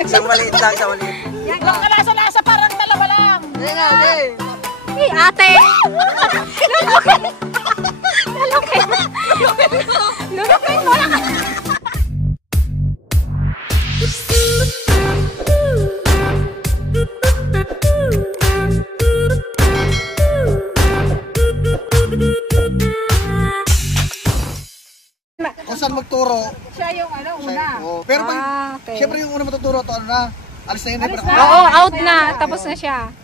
Isang maliit lang, isang maliit. Yung kalasa-lasa parang dalawa lang. Hey, ate! Lulukin! Lulukin! Lulukin mo lang! Kung saan magturo. Siya yung ano, una. Oh, pero pag, okay. syempre yung una matuturo, to ano na, alis na yun. Oo, out na. Tapos na siya.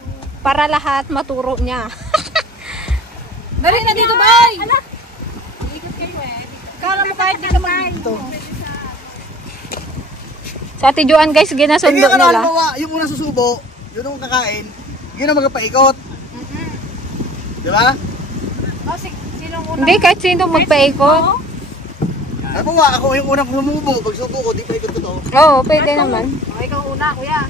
Para lahat maturo niya. Dali na dito, bay! Kala mo kahit di ka mag-dito. Sa Ate Joan guys, ginasundo Hindi, nila. halimbawa, yung unang susubo, yun ang kakain, yun ang magpaikot. Di ba? Oh, sinong una? Hindi, kahit sino magpaikot. Halimbawa, ako yung unang sumubo, pag subo ko, di paikot ko to. Oo, pwede naman. Oh, ikaw una, kuya.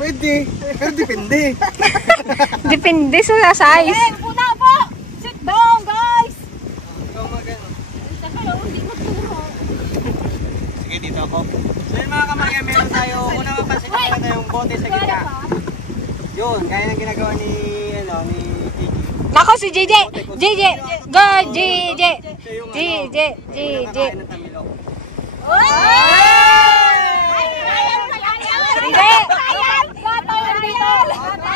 Pwede, pero depende. Depende sa size. Okay, una po! Sit down, guys! Sige, dito ako. So yung mga kamaya, meron tayo, unang mapansin na tayo yung bote sa gitna. Yun, kaya nang ginagawa ni, ni Tiki. Nako si JJ! JJ! Go! JJ! JJ! JJ! Hindi!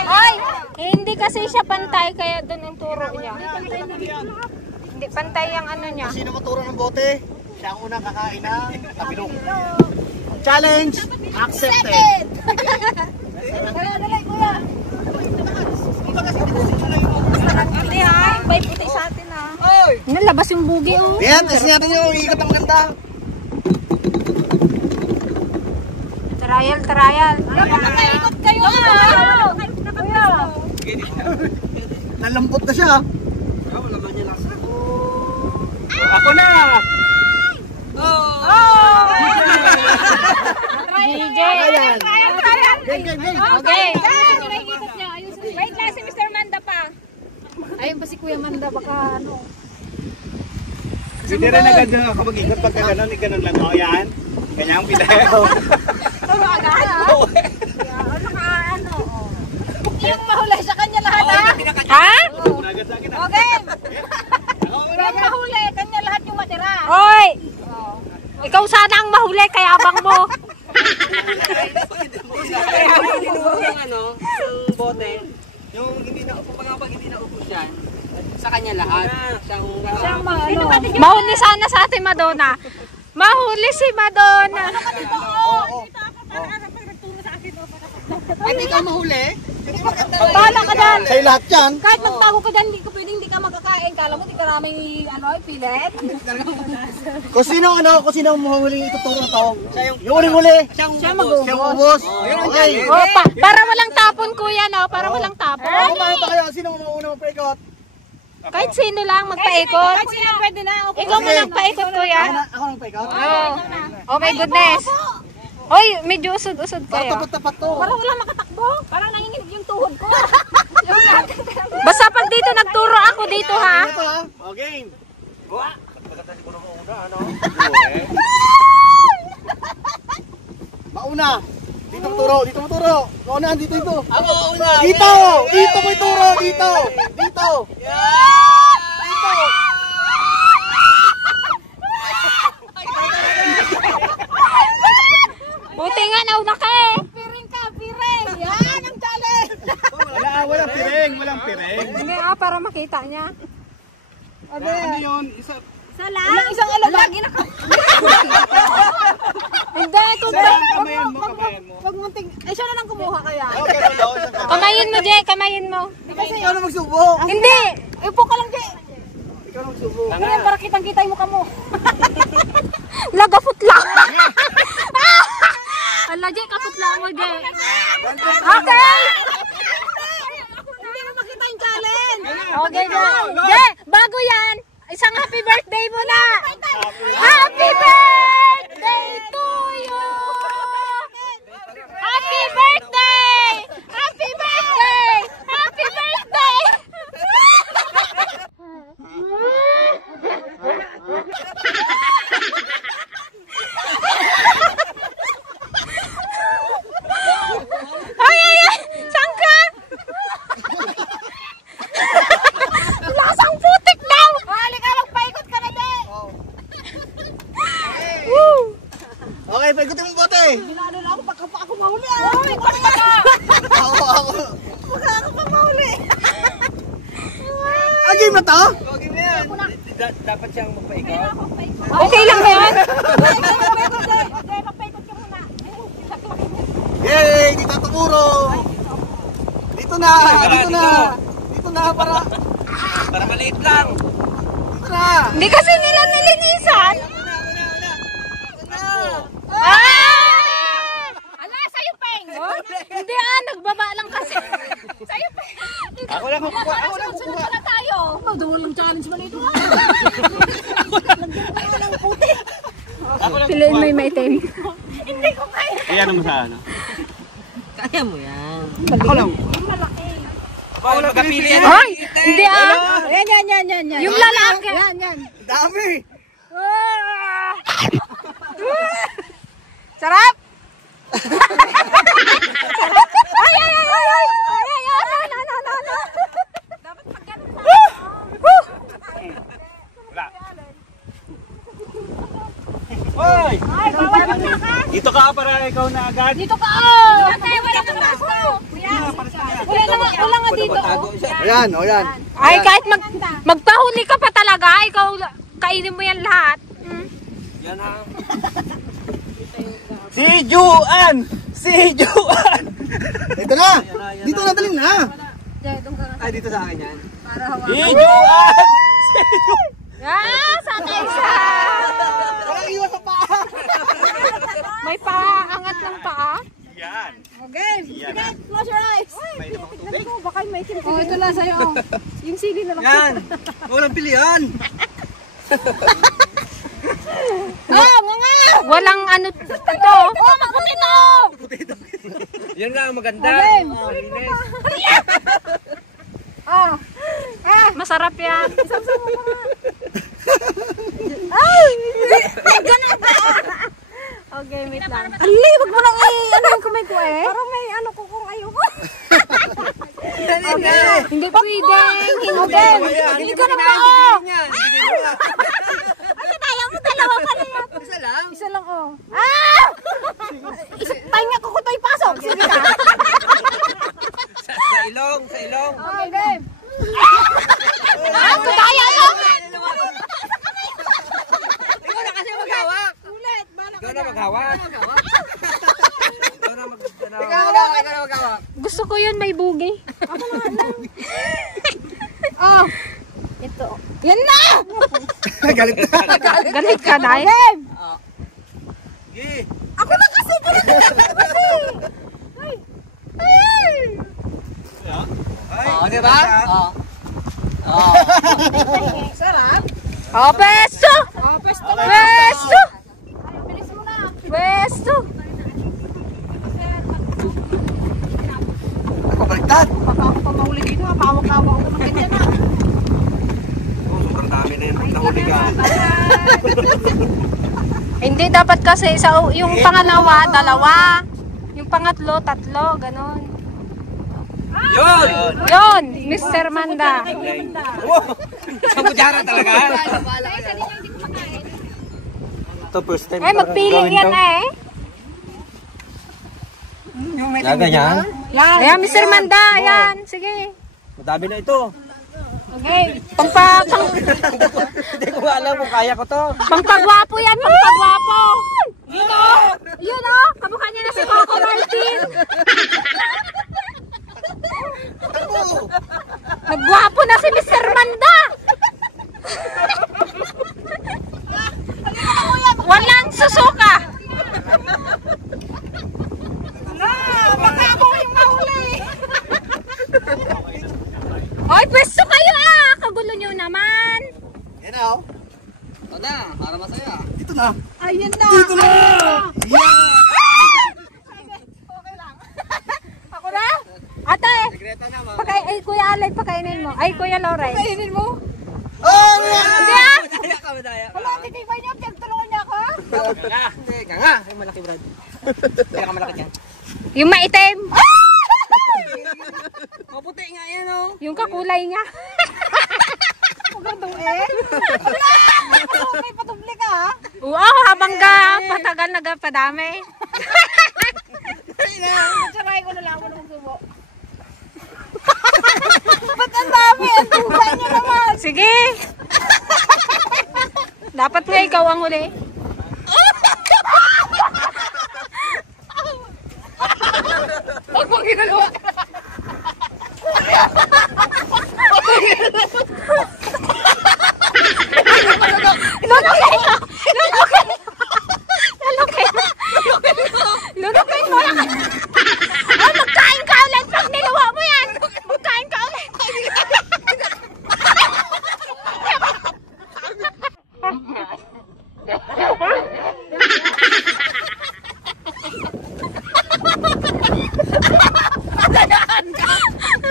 Ay! Hindi kasi siya pantay, kaya doon ang turo niya. Hindi, pantay ang ano niya. Sino maturo ng bote? Siya ang unang kakain ng tapilok. Challenge accepted! Dali, kuya. Hindi ha, may puti sa atin ha. Nalabas yung bugi oh. Yan, test natin yung ikot ng maganda. Trial. Ikot kayo ha. Kuya. Nalambot na siya. Ako na! JJ! Gang. Okay. Wait lang si Mr. Manda pa. Ayun pa si Kuya Manda, baka ano. Hindi rin agad na kapag ikot pagka gano'n, gano'n lang. O yan, kanyang pilayo. Tama agad ha? Ano? Yung mahuli sa kanya lahat ha? Ha? Okay. Yung mahuli, kanya lahat yung matira. Oy! Ikaw sana ang mahuli, kaya abang mo. Yung bote, yung hindi na upo, pag hindi na upo siya, sa kanya lahat. Siyang Mahuli sana sa Ate Madonna. Mahuli si Madonna. At ikaw mahuli? Bahala ka dyan. Sa'yo lahat yan. Kahit magtago ka dyan, hindi ka magkakain. Kala mo, di karaming pilit. Kung sino mahuling ituturo to, yung uling huli, Siyang ubos. Okay. Oh, para walang tapon kuya, no? Para walang tapon. Paano pa kayo? Sino mauna magpaikot? Kahit sino lang magpaikot. Kahit sino pwede na. Ikaw mo nagpaikot kuya. Ako magpaikot? Oh my goodness. Hoy, medyo usod-usod kayo. Tapat to. Parang wala makatakbo. Parang nanginginig yung tuhod ko. Basta pag dito nagturo ako dito ha. O game. Mauna. Dito mo turo. Mauna, dito. Ako una! Dito mo ituro, dito. Buti nga nauna ka eh. Piring ka, piring. Yan ang challenge. Walang pireng. Hindi para makita niya. Ano yun? Isa lang. Isang lagi na ka. Hindi, ito kamayan mo. Wag mo siya na lang kumuha kaya. Okay, Kamayin mo, Jay. Kamayin mo. Kasi ikaw na magsubo. Hindi. Upo ka lang, Jay. Ikaw na magsubo. Ganyan para kitang-kita yung mukha mo. Lagafut lang. Ala, Jay. Kaput lang mo, Jay. Okay. Hindi mo makita yung challenge. Okay, Jay. Jay, bago yan. Isang happy birthday mo na. Happy birthday to you. Happy birthday. Happy birthday. Happy birthday. Binalo lang ako baka pa ako mahuli ah. Hoy, baka ka. Ako. Baka ako pa mahuli. Agay mo to? Huwag mo yan. Dapat siyang magpaigaw. Okay lang ba yan? Okay, magpaikot ka muna. Yay! Dito tumuro! Dito na! Dito na! Dito na para... Para maliit lang. Dito na! Hindi kasi nila nilinisan. Ala, sa'yo, Peng. Oh? Hindi nagbaba lang kasi. Sa'yo, Peng. Ako lang kukuha. Sunod pala tayo. Walang challenge mo nito. Piliin mo yung maitim. Hindi ko kaya. Kaya naman sa ano? Kaya mo yan. Ako lang. Ako lang magpili yan. Ay, hindi ah. Yan. Yung lalaki. Yan. Dami! Sarap! Sarap! Ay! No. Dapat pag ganun na. Wala. Hoy! Ay, bawal ka na. Dito ka para ikaw na agad. Dito ka oh. Wala kang baso. Wala nga dito oh. Ayan, o yan. Ay, kahit magpahuli ka pa talaga, ikaw kainin mo yan lahat. Yan ha. Si Juan! Ito na! Dito na, dali na! Ay, dito sa akin yan. Si Juan! Sana isa! Walang iwas sa paa! May paangat ng paa. Yan. Okay. Sige, close your eyes. May Ito, baka may itim. Oh, ito lang sa'yo. Yung sili na lang. Yan. Walang pilihan. Walang ano ito. Maputi to! Yan lang ang maganda. Linis. Masarap yan. Ganun ba? Okay, wait lang. Ali, wag mo lang ano yung kamay ko eh. Parang may ano ko kung ayoko. Hindi pwedeng. Hindi. Hindi ka na mao. Ay, kaya mo dalawa pa rin. Isa lang oh. Tainga ko to'y pasok. Sige ka. Sa ilong. Okay, game. Kaya yun. Ikaw na kasi maghawak. Ulit. Ikaw na maghawak. Ikaw na magawa. Gusto ko yun, may bugi. Oh. Ito. Yan na! Galit na! Galit ka, Day. Sige. Ako na kasi. Oo, di ba? Oo. Sarap. Oh, peso! Pesto. Peso! Bilis mo na. Peso! Pabaliktad! Baka ako pa mahuli dito. Pawak-tawak ko ng ganyan na. Sobrang dami na yun. Nahuli ka. Hindi, dapat kasi yung pangalawa, dalawa. Yung pangatlo, tatlo, ganon. Yun! Yun, Mr. Manda. Sa kutsara talaga. Ito first time. Ay, magpili yan eh. Ganyan? Ayan, Mr. Manda, ayan. Sige. Madami na ito. Okay. Hindi ko alam kung kaya ko to. Pangpagwapo yan, pangpagwapo. Dito. Yun oh, kamukha niya na si Coco Martin. Nagwapo na si Mr. Manda. Walang susuka. Baka ako yung mahuli. Hoy, pwesto kayo ah. Kagulo nyo naman. Yan na, oh. Ito na, para masaya. Dito na! Ayun na. Dito na! Okay lang. Ako na? Ate, Sekreto na, ma. ay Kuya Alay, pakainin mo. Ay, Kuya Lauren. Kainin mo. Oh! Hindi ah. Madaya ka, madaya ka. Wala, titibay niya. Pinagtulungan niya ako. Hindi ka nga. Ay, malaki, Brad. Kaya ka malaki dyan. Yung maitim. Maputi nga yan, oh. Yung kakulay niya. Magandang eh. Wala! May patubli ka ha? Oo, habang patagal nagpadami. Saray ko na lang ako nung subo. Ba't ang dami? Ang tugay niyo naman. Sige. Dapat nga ikaw ang huli. Huwag mong ginagawa. Lunukin mo! Lunukin mo! Lunukin mo! Lunukin mo! Oh, magkain ka ulit pag niluwa mo yan! Magkain ka ulit!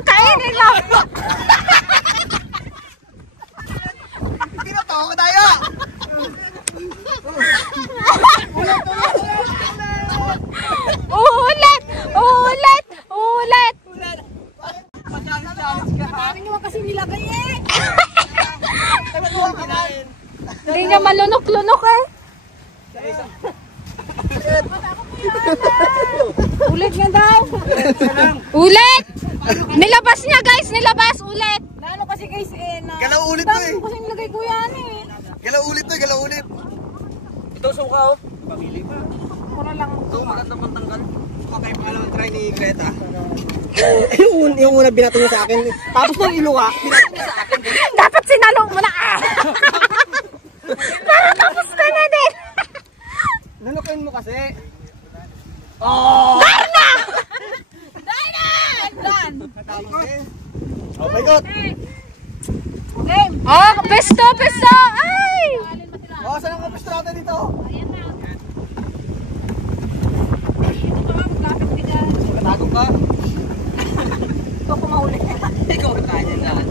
Kainin lang! Pinatawa ko tayo! Ulit! Ulit! Ulit! Parang nyo kasi nilagay eh. Hindi niya malunok-lunok eh. Ulit nga daw. Ulit! Nilabas niya guys! Nilabas! Ulit! Naano kasi guys eh na. Galaw ulit to eh. Kasi nilagay ko yan eh. Galaw ulit to, galaw ulit. Ito suka oh. Pamili pa. Mura lang. Ito maganda pang tanggal. Okay, pangalawang try ni Greta. yung una binato niya sa akin. Tapos nung iluwa, binato niya sa akin. Dapat sinalong mo na ah! Para tapos ka na din! Nanukin mo kasi. Garna! Done. Oh my God! Game. Oh, pesto! Pesto! Ay! Oh, saan ang kapisto natin dito? Katago ka? Ito ko mahuli. Ikaw kaya niyan lahat.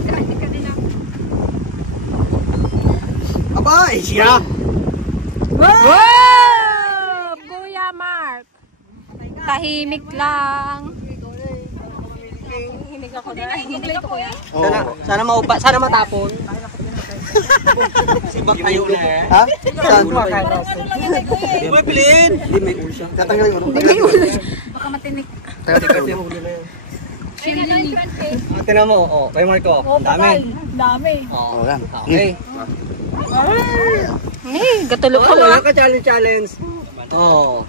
Abay, siya! Wow! Kuya Mark! Tahimik lang. Hinig ako na. Hinig ako yan. Sana maupa, sana matapon. Sibak tayo ulo ko. Ha? Saan? Parang ano lang yan ko eh. Uy, pilin! Hindi may ulo siya. Tatanggalin mo. Tatanggalin mo. Baka matinik. Tatanggalin mo. Tingnan mo, oh, kay Marco. Ang dami. Dami. Oh, yan. Okay. Eh, gatulog ko Wala lang. ka challenge. Oh.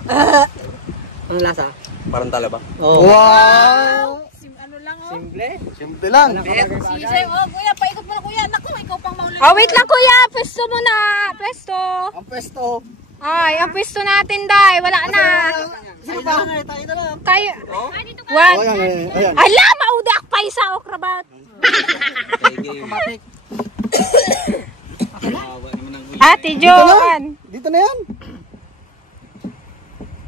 Ang lasa? Parang talaba. Oh. Wow! Ano lang oh. Simple. Simple lang. Sige, oh kuya, paikot mo na kuya. Naku, ikaw pang mahuli. Oh, wait lang kuya. Pesto muna. Pesto. Ang pesto. Ay, ang pesto natin, day. Wala na. Sino ba? Tayo na lang. Kayo. Oh, One. ayan, ayan, ayan. Ala, maudak pa isa o krabat. Ate Joan. Dito na yan.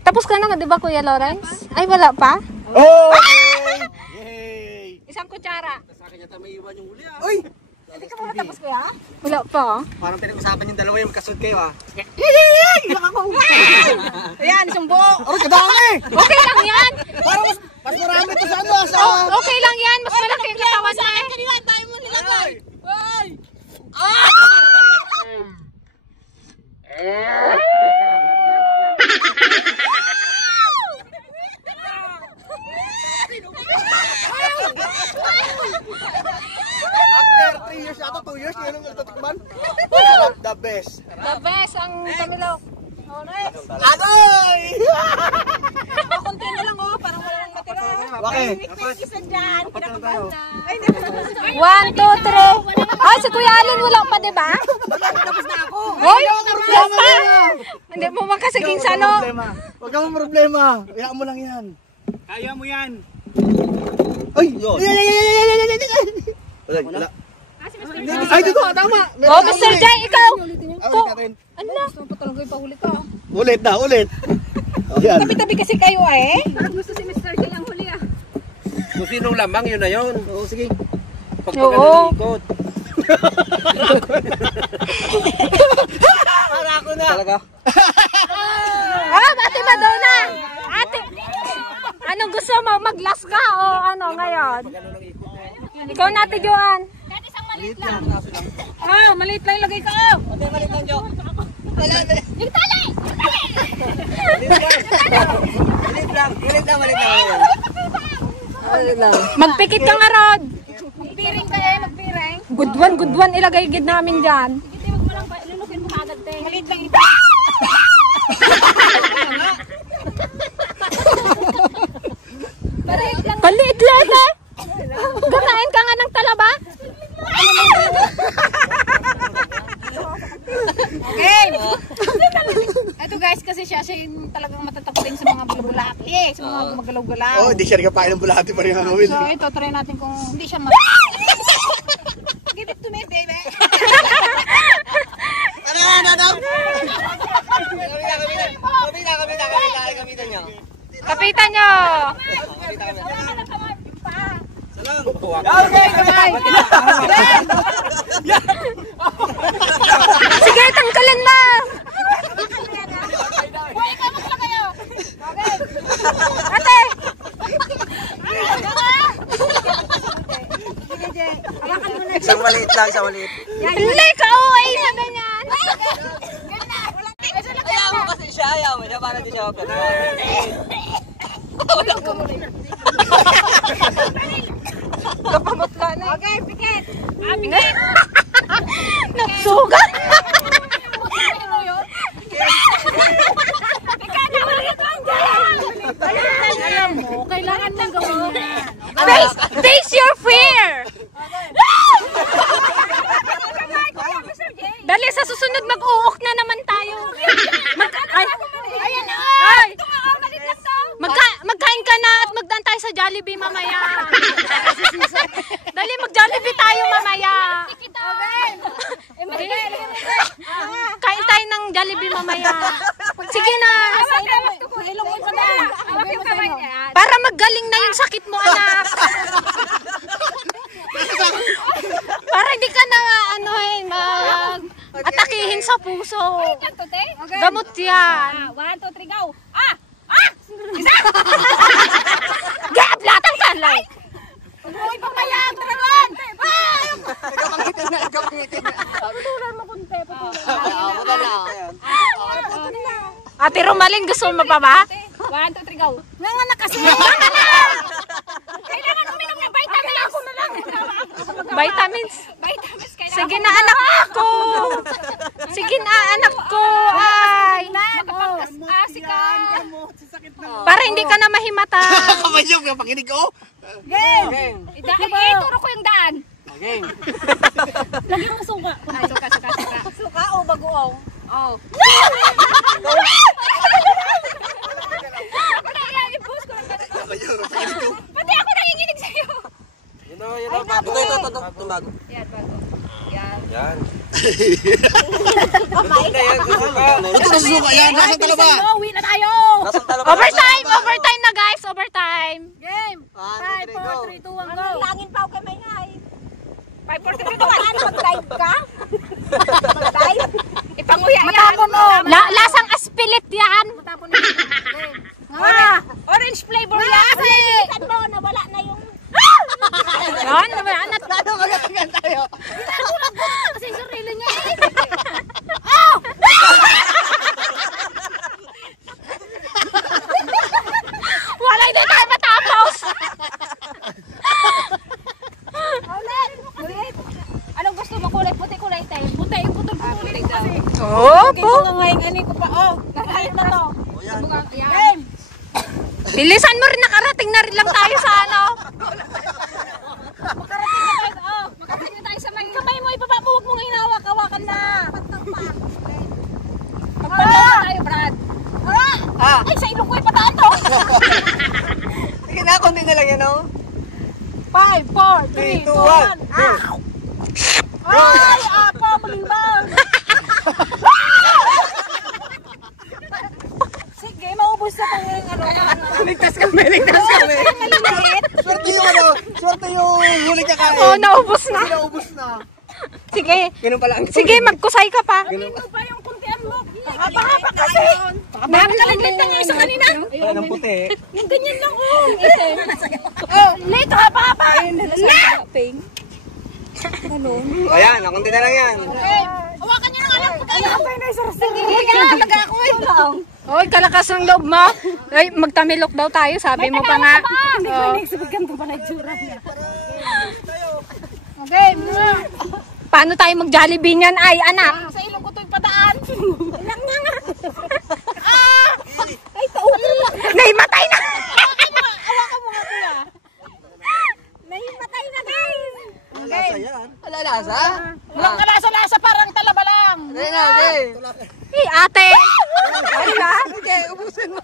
Tapos ka na, di ba Kuya Lawrence? Ay, wala pa? Oh! Yay! Isang kutsara. Sa akin yata may iwan yung huli ah. Uy! Hindi ka muna tapos kuya. Wala pa. Parang pinag-usapan yung dalawa yung magkasunod kayo ah. Ayan, isang buo. Aray, kadami! Okay lang yan. Parang mas marami to sa ano, sa... Okay lang yan. Mas malaki ang katawan na eh. Kanina, tayo mo nilagay. Ay! After 3 years ata, 2 years, yun ang nagtatakban. The best. The best ang kamilok. Oh, next. Adoy! Konti na lang oh, parang walang matira. Bakit? Isa dyan. Ay, 1, 2, 3. Ay, si Kuya Alin wala pa, di ba? tapos na ako. Hoy, wala pa. Hindi mo makasiging sa no. Huwag ka mong problema. Hayaan mo lang yan. Kaya mo yan. Ay! Wala. Ay, dito! Tama! Oh, Mr. Jai, ikaw. Ulit natin. Ano? Gusto mo pa talaga ipahuli ka. Ulit na, ulit. Ayan. Tabi-tabi kasi kayo eh. Gusto si Mr. J ang huli ah. Kung sinong lamang yun na yun. Oo, sige. Pagpagal Oo. ng ikot. Para ako na. Talaga? Ah, Ate Madonna. Ate. Anong gusto mo? Mag-last ka o ano ngayon? Ikaw na, Ate Joan. Maliit lang. Ah, maliit lang ilagay ka. Maliit lang, Jo. Yung tali! Magpikit ka nga, Rod. Magpiring kaya, magpiring. Good one, ilagay gid namin dyan. Hindi, wag mo lang, lulukin mo agad, te. Maliit lang ito. Maliit lang. Kaliit lang eh. Ganain ka nga ng talaba. Okay. Ito guys, kasi siya yung talagang matatakutin sa mga bulabulati, sa mga gumagalaw-galaw. Oh, hindi siya nagkapain ng bulati pa rin ang gawin. So ito, try natin kung hindi siya Give it to me, baby. Kamitan nyo. Kapitan nyo. Okay, kamay. Sige, tangkalan mo. Ate. Isang maliit lang, isang maliit. Hindi ka uwi na ganyan. Ayaw mo kasi siya, ayaw mo siya. Para di siya okay. Kapamutla na. Okay, pikit. Pikit. Nagsugat. Alam mo, kailangan mong gawin yan. Face your fear. Dali, sa susunod mag-uok na naman tayo. Ayan na. Ay! Ito nga, malit lang to. Magkain ka na at magdaan tayo sa Jollibee mamaya. Dali, mag-Jollibee tayo mamaya. Kain tayo ng Jollibee mamaya. Sige na. Para magaling na yung sakit mo, anak. Para hindi ka na atakihin sa puso. Gamot yan. 1, 2, 3, go. Gablatan ka lang. Uy, pamayag, dragon! Nagkapangitin na, nagkapangitin na. Patulan mo kunti, Ate Romaling, gusto mo pa ba? 1, 2, 3, go. Nanganak kasi. Kailangan uminom ng vitamins. Ako na lang. Vitamins. Vitamins kailangan. Sige na, anak ko. Sige na, anak ko. Ay. Para hindi ka na mahimatay. Kamayog, kapakinig ko. Game. Ituro ko yung daan. Okay. Lagyan mo suka. Ay, suka. Suka o bagoong? Oo. Kamayog, kapakinig ko. Pati ako nanginginig sa'yo. Ito. Ito bago. Yan, bago. Yan. Yan. Ito na susuka yan, nasa talaba. Uwi na tayo. Overtime na guys, overtime. Game. 5, 4, 3, 2, 1, go. Langin pa ako kay may ngay. 5, 4, 3, 2, 1. Mag-live ka? Mag-live? Ipanguya yan. Matapon mo. Lasang aspilit yan. Matapon mo. Orange flavor yan. Kasi bilisan mo, nawala na yung... Yan, anak. Magatagan tayo. Kasi sarili niya. Wala, hindi tayo matapos. Ulit. Anong gusto mo? Kulay puti, kulay tayo. Puti, yung putol-putulin ko kasi. Opo. Ito nga ngayon, ano ko pa. Kahit na to. Game. Bilisan mo rin, nakarating na rin lang tayo sa ano. Makarating na tayo sa may kamay mo. Ibaba mo, huwag mong hinawak-hawakan na. Magpapala tayo, Brad. Ay, sa ilong ko ipataan to. Sige na, konti na lang yan, no? 5, 4, 3, 2, 1. Ay, apa, malibang. Sige, maubos na pang yung ano. Ligtas kami. Swerte yung ano, swerte yung huli ka kain. Oh, naubos na. Naubos na. Sige. Ganun pala ang... Sige, magkusay ka pa. Ano pa yung kuntian mo? Haba-haba kasi. Nakakaliglit na nga isa kanina. Wala ng puti. Yung ganyan lang, oh. Late, haba-haba. Ping. Ayan, konti na lang yan. Okay. Hawakan niyo ng anak ko tayo. Sige, mag-ako lang. Hoy, kalakas ng loob mo. Ay, magtamilok daw tayo, sabi mo pa nga. Hindi ko inexplican ko pala yung tsura niya. Okay, Paano tayo mag-Jollibee niyan? Ay, anak. sa ilong ko ito yung padaan. Ilang nga nga. Ay, Naimatay na! awakan mo nga kuya. Nahimatay na guys. Okay. Wala lasa? Walang kalasa-lasa, parang talaba lang. Hindi na, hindi. Eh, ate. Wala. Hindi, ubusin mo.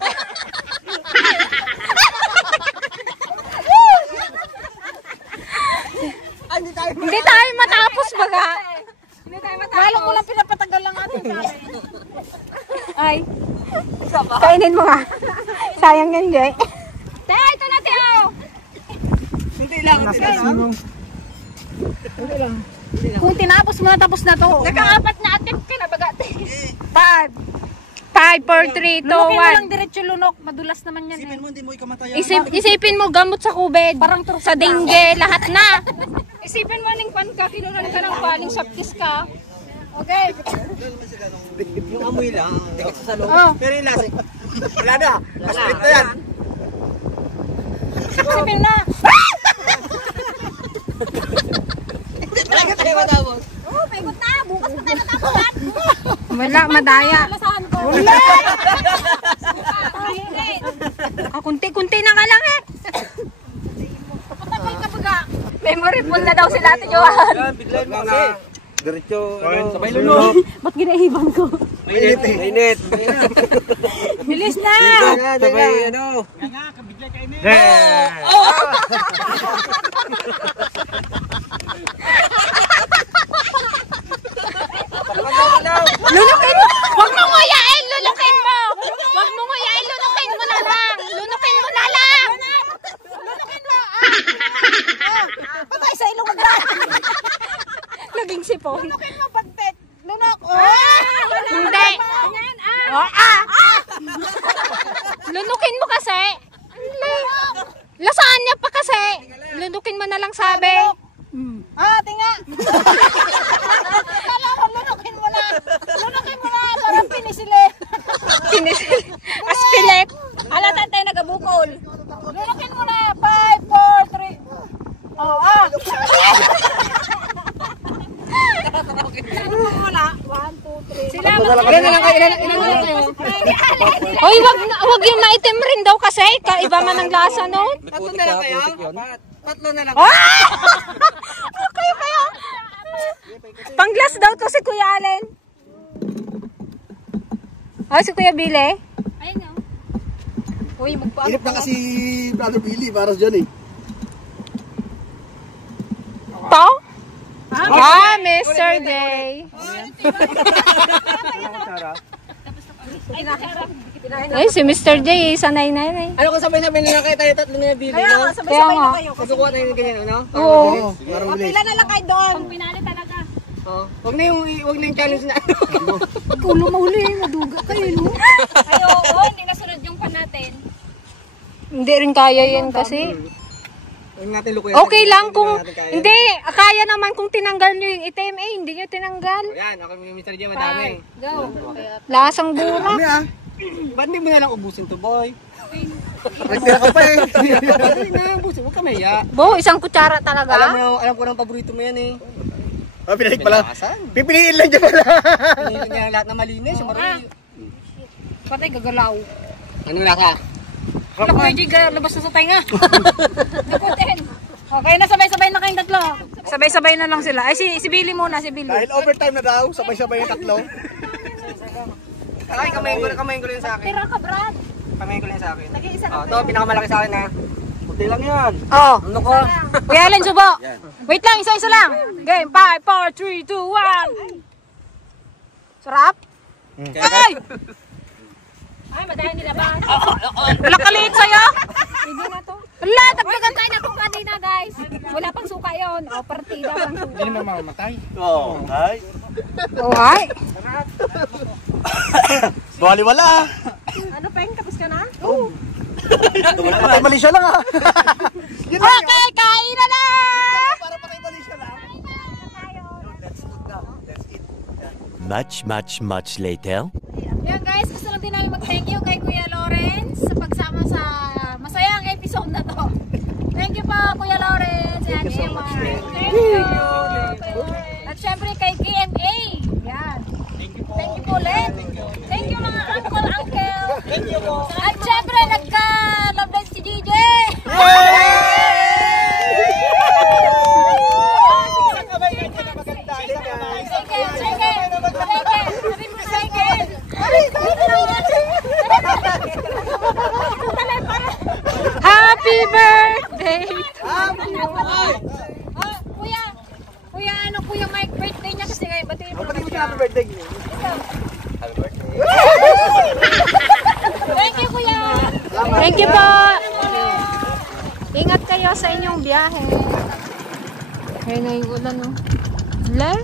Hindi tayo matapos baga. Lalo ko lang pinapatagal lang atin sabi. Ay. Kainin mo nga. Sayang yan, Jay. Te, ito na Teo. Hindi lang. Kung tinapos mo na, tapos na to. Naka-apat na attempt ka na baga. 5, 4, 3, 2, Lunukin mo lang 1. diretso lunok. Madulas naman yan Isipin mo, hindi mo ikamatayan. Isipin mo gamot sa kubed. Parang sa dengue, lahat na. Isipin mo ning pan ka, kinuran ka ng paling saptis ka. Okay. Yung amoy lang. Tigas sa loob. Oh. Pero yung lasa. Wala na. Split na yan. Isipin na. Wala ka tayo matapos. Oh, pegot na. Bukas pa tayo matapos. Wala, madaya. Lasahan ko. Kunti-kunti na nga lang eh. Patagay ka baga. Memory full na daw sila Ate Joan. Yan, biglayin mo kasi. Diretso, Sabay lunok. Ba't ginaiban ko? Mainit. Mainit. Bilis na. Sabay ano. Lunukin mo! Huwag mo nguyain! Lunukin mo! Huwag mo nguyain! Lunukin mo na lang! Lunukin mo na lang! Lunukin mo. Patay sa ilong mo. Naging sipon. Lunukin mo pagpet. Lunok. Hindi. Yan, Oh, Lunukin mo kasi. Lasaan niya pa kasi. Lunukin mo na lang sabi. Tinga. Kala ko lunukin mo na. Lunukin mo na. Parang pinisili. Aspilet. Halata tayo nagabukol. Lunukin mo na. 5, 4, 3. Lunukin mo na. 1, 2, 3. Sila Ilan na lang kayo? Ilan na lang kayo? Hoy, wag yung maitim rin daw kasi. Kaiba man ang lasa nun. Tatlo na lang kayo? Tatlo na lang. Kayo. Pang-glass daw to si Kuya Allen. Si Kuya Bile. Ayun o. Uy, magpaano. Inip na kasi Brother Billy para dyan eh. To? Mr. Day. Ay, si Mr. Day, sanay na yun eh. Ano kung sabay-sabay na lang kayo tayo tatlo na bili, Kaya nga, no? sabay-sabay Kaya na kayo. Pagkukuha tayo ng ganyan, ano? Oo. Parang bilis. Pila na lang kayo doon. Pag pinali talaga. Oh. Huwag na yung challenge na ano. Ulo mahuli, maduga kayo, no? Ay, oo, hindi nasunod yung pan natin. Hindi rin kaya yan kasi. Huwag natin lukuyan. Okay lang kung, Natin kaya. hindi, kaya naman kung tinanggal nyo yung itim eh, hindi nyo tinanggal. Ayan, ako yung Mr. J, madami. Go. Lasang burak. Kami ah. Ba't di mo na lang ubusin to, boy? Nagtira ka pa eh. Ba't na ubusin? Huwag ka maya. Bo, isang kutsara talaga. Alam ko ng paborito mo yan eh. Pinalik pala. Pinakasan. Pipiliin lang dyan pala. Pinili niya lahat na malinis. Yung marami. Patay gagalaw. Ano lasa? Naku, G, labas na sa tainga. Nakutin. Okay na, sabay-sabay na kayong tatlo. Sabay-sabay na lang sila. Ay, si Billy muna, si Billy. Dahil overtime na daw, sabay-sabay yung tatlo. Ay, kamayin ko rin sa akin. Tira ka, Brad. Kamayin ko rin sa akin. Nag-iisa Oh, ito, pinakamalaki sa akin na. Puti lang yan. Oh, Ano ko? Kuya Allen, subo. Wait lang, isa-isa lang. Game, 5, 4, 3, 2, 1. Sarap? Ay! Ay, madaya nila ba? Wala kaliit sa'yo? Hindi na to. Wala, tagdagan tayo. Ay, naku, kanina, guys. Wala pang suka yun. O, partida pang suka. Hindi naman mamamatay. Oo. Ay. Oh, ay. Baliwala. Ano, Peng? Tapos ka na? Patay mali siya lang ah. Okay, kain na na! Para patay mali siya lang. Much later. Yan guys, gusto lang din namin mag-thank you kay Kuya Lawrence sa pagsama sa masayang episode na to. Thank you po Kuya Lawrence. Yan, Thank you. At syempre kay KMA. Yan. Thank you po ulit. Thank you mga uncle. Thank you po. At syempre nagka-love life si DJ. Happy birthday! Kuya, Kuya Mike, birthday niya kasi ngayon. Batiin mo naman siya. Happy birthday niyo. Thank you, Kuya! Thank you po! Ingat kayo sa inyong biyahe. Kaya na yung ulan, no? Ler?